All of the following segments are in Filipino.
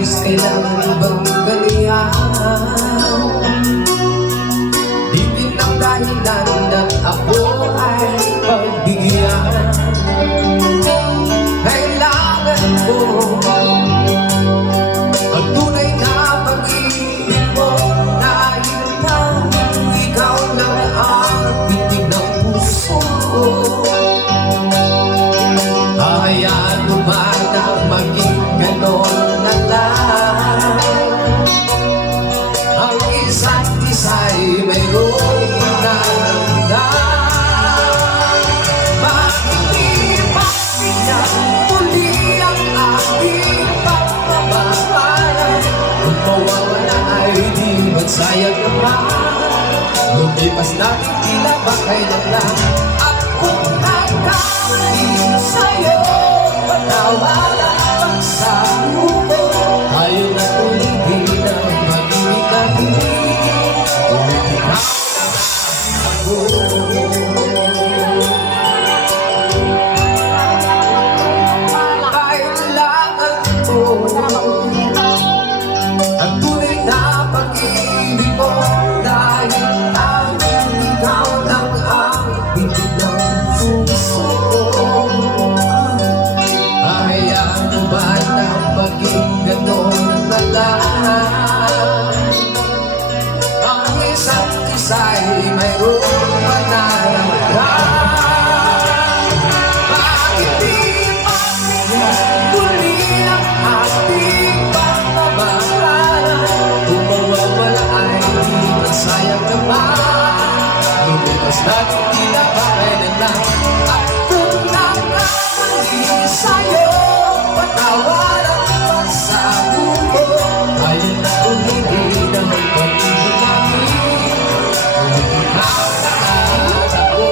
nais kailangan bang ganyan? Di din ang dahilan na ako ay pagbigyan. Kailangan ko ang tunay na pag-ibig mo, dahil na ikaw lang ang pitig ng puso ko. Hayaan mo ba na maging ganon na lang? Ang isa't isa'y mayroong pagdadamdam. Bakit di bigyan muli ang aking pagmamahalan? Kung mawawala ay di ba't sayang naman? Lumipas natin tila ba kailan lang? At kung nagkamali sa'yo, patawaran pagsabi ko, tayo na ulitin ang pag-ibig natin. Ulitin na ako. Kailangan ko ang tunay na pag-ibig mo, dahil ang ikaw lang ang pitig ng puso ko. Hayaan mo ba na maging ganon na lang? Ang isa't isa'y mayroong pananagram. Bakit di pagbigyan muli ang ating pagmamahalan? Kung mawawala ay di ba't sayang naman? Lumipas natin tila ba kailan lang? At kung nagkamali sa'yo, patawaran pagsabi ko, tayo na ulitin ang pag-ibig namin. Ulitin na lahat ako.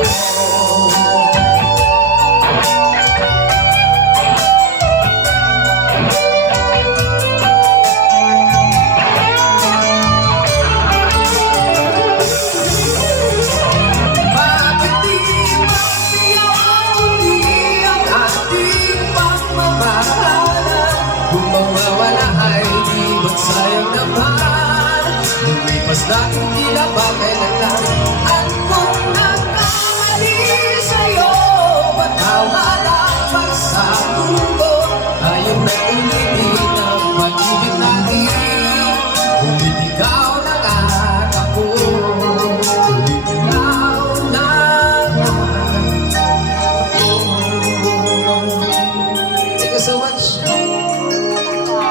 Bakit di magbigyan muli ang ating pagmamahalan? Kung mawawala ay di ba't sayang naman? Lumipas natin tila ba kailan lang?